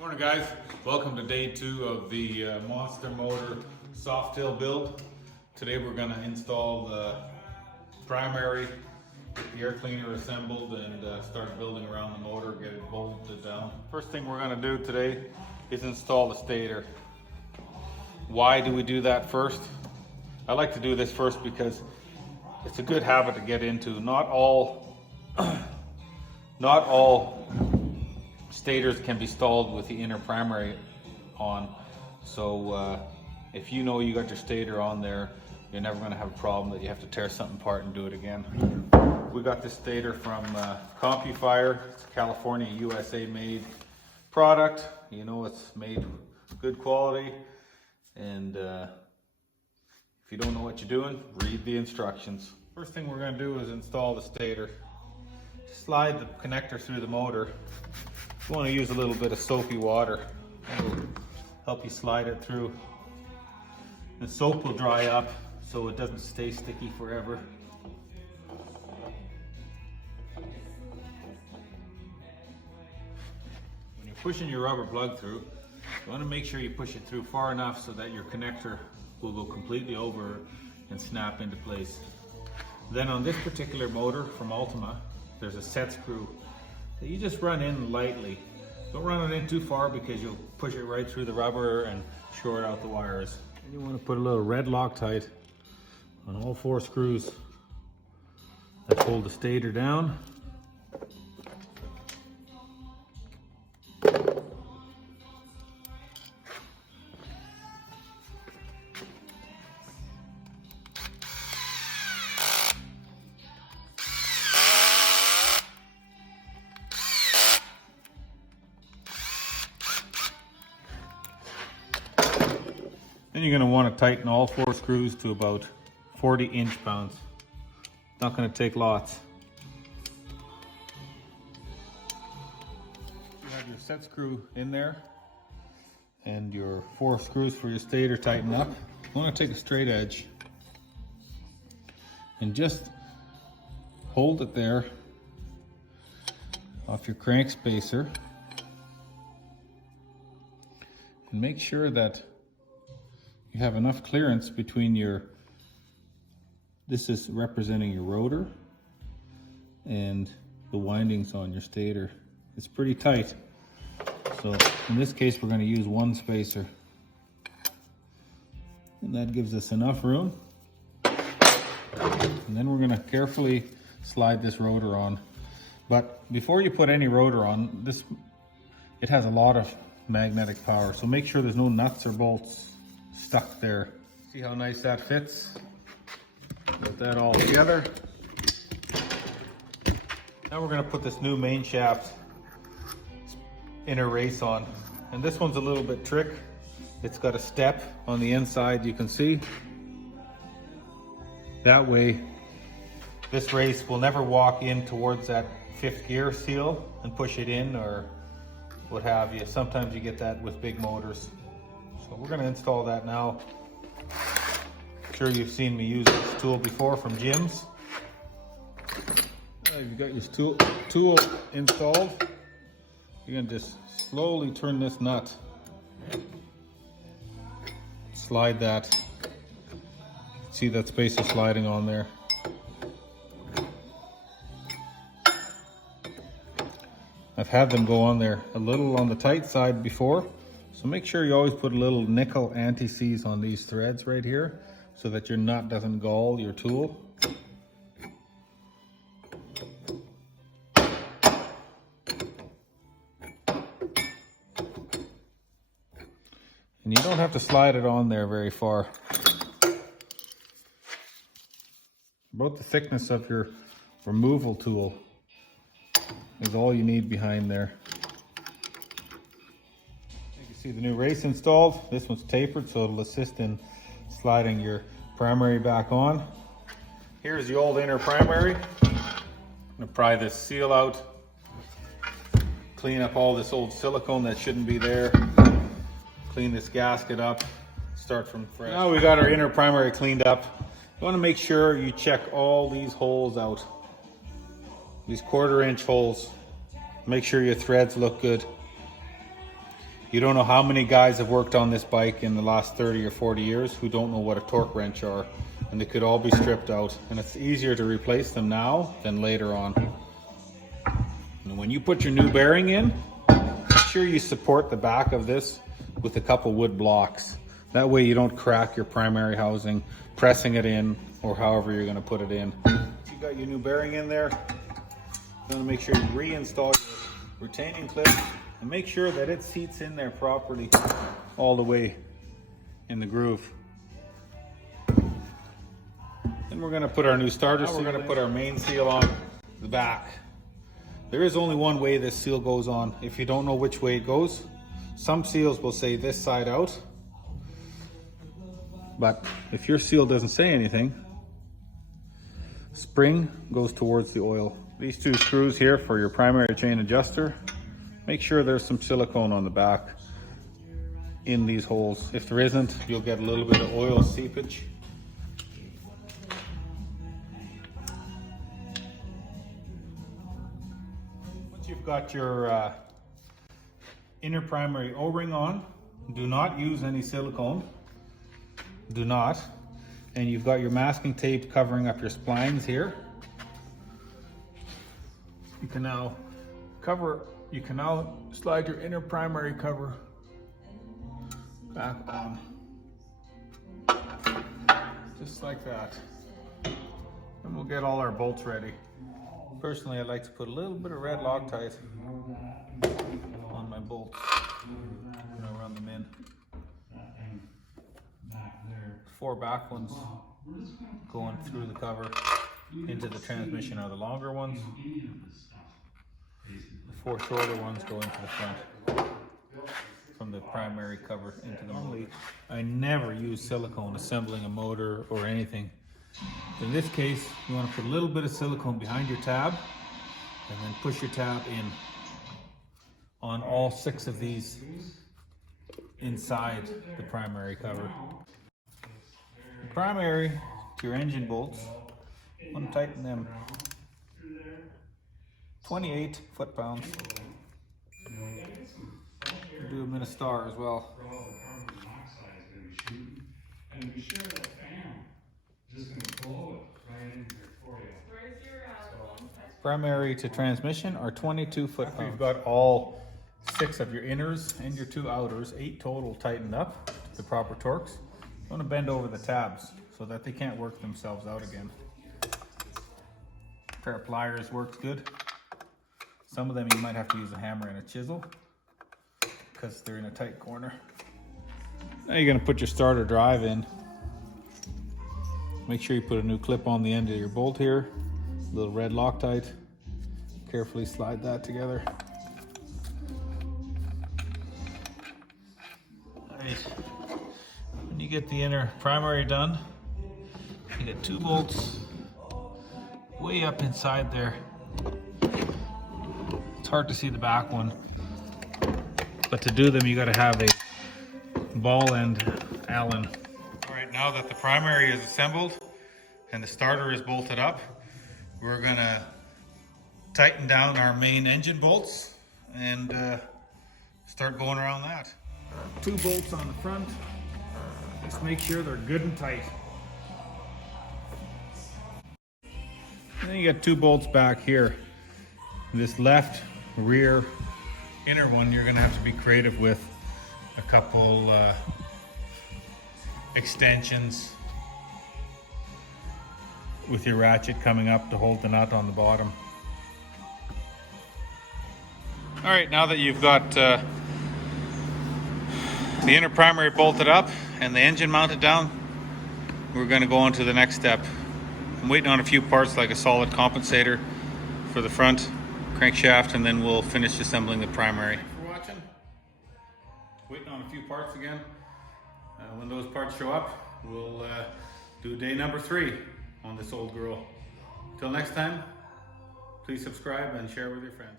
Morning guys, welcome to day 2 of the Monster Motor Softail build. Today we're going to install the primary, get the air cleaner assembled and start building around the motor, get it bolted down. First thing we're going to do today is install the stator. Why do we do that first? I like to do this first because it's a good habit to get into. Not all stators can be stalled with the inner primary on. So if you know you got your stator on there, you're never going to have a problem that you have to tear something apart and do it again. We got this stator from CompuFire. It's a California, USA made product. You know, it's made good quality. And if you don't know what you're doing, read the instructions. First thing we're going to do is install the stator. Slide the connector through the motor. You want to use a little bit of soapy water. It'll help you slide it through. The soap will dry up so it doesn't stay sticky forever. When you're pushing your rubber plug through, you want to make sure you push it through far enough so that your connector will go completely over and snap into place. Then on this particular motor from Ultima, there's a set screw that you just run in lightly. Don't run it in too far because you'll push it right through the rubber and short out the wires. And you want to put a little red Loctite on all 4 screws that hold the stator down. Then you're going to want to tighten all 4 screws to about 40 inch-pounds. Not going to take lots. You have your set screw in there and your 4 screws for your stator tightened up. You want to take a straight edge and just hold it there off your crank spacer and make sure that you have enough clearance between this is representing your rotor and the windings on your stator. It's pretty tight. So in this case, we're going to use 1 spacer. And that gives us enough room. And then we're going to carefully slide this rotor on. But before you put any rotor on, it has a lot of magnetic power. So make sure there's no nuts or bolts stuck there. See how nice that fits? Put that all together. Now we're going to put this new main shaft inner race on. And this one's a little bit trick. It's got a step on the inside, you can see. That way, this race will never walk in towards that 5th gear seal and push it in or what have you. Sometimes you get that with big motors. So we're going to install that now. I'm sure you've seen me use this tool before from gyms. You've got your tool installed. You're going to just slowly turn this nut. Slide that. See that spacer sliding on there. I've had them go on there a little on the tight side before. So make sure you always put a little nickel anti-seize on these threads right here so that your nut doesn't gall your tool. And you don't have to slide it on there very far. About the thickness of your removal tool is all you need behind there. See the new race installed. This one's tapered, so it'll assist in sliding your primary back on. Here's the old inner primary. I'm gonna pry this seal out, clean up all this old silicone that shouldn't be there, clean this gasket up, start from fresh. Now we got our inner primary cleaned up. You want to make sure you check all these holes out, these 1/4 inch holes. Make sure your threads look good. You don't know how many guys have worked on this bike in the last 30 or 40 years who don't know what a torque wrench are, and they could all be stripped out, and it's easier to replace them now than later on. And when you put your new bearing in, make sure you support the back of this with a couple wood blocks. That way you don't crack your primary housing pressing it in, or however you're going to put it in. You got your new bearing in there. You want to make sure you reinstall your retaining clip and make sure that it seats in there properly all the way in the groove. Then we're going to put our new starter seal. We're going to put our main seal on the back. There is only one way this seal goes on. If you don't know which way it goes, some seals will say this side out. But if your seal doesn't say anything, spring goes towards the oil. These two screws here for your primary chain adjuster, make sure there's some silicone on the back in these holes. If there isn't, you'll get a little bit of oil seepage. Once you've got your inner primary O-ring on, do not use any silicone. Do not. And you've got your masking tape covering up your splines here. You can now slide your inner primary cover back on. Just like that. And we'll get all our bolts ready. Personally, I like to put a little bit of red Loctite on my bolts when I run them in. 4 back ones going through the cover into the transmission are the longer ones. The 4 shorter ones go into the front from the primary cover into the motor. I never use silicone assembling a motor or anything. In this case, you want to put a little bit of silicone behind your tab and then push your tab in on all 6 of these inside the primary cover. The primary to your engine bolts, you want to tighten them 28 foot-pounds. Do them in a star as well. Primary to transmission are 22 foot-pounds. You've got all 6 of your inners and your 2 outers, 8 total, tightened up to the proper torques. You want to bend over the tabs so that they can't work themselves out again. A pair of pliers works good. Some of them you might have to use a hammer and a chisel because they're in a tight corner. Now you're going to put your starter drive in. Make sure you put a new clip on the end of your bolt here. A little red Loctite. Carefully slide that together. Alright. When you get the inner primary done, you get 2 bolts way up inside there. It's hard to see the back one, but to do them you got to have a ball end Allen. Alright, now that the primary is assembled and the starter is bolted up, we're going to tighten down our main engine bolts and start going around that. 2 bolts on the front. Just make sure they're good and tight. And then you got 2 bolts back here. This left rear inner one you're going to have to be creative with. A couple extensions with your ratchet coming up to hold the nut on the bottom. Alright, now that you've got the inner primary bolted up and the engine mounted down, we're going to go on to the next step. I'm waiting on a few parts like a solid compensator for the front crankshaft, and then we'll finish assembling the primary. Thanks for watching. Waiting on a few parts again. When those parts show up, we'll do day number 3 on this old girl. Till next time, please subscribe and share with your friends.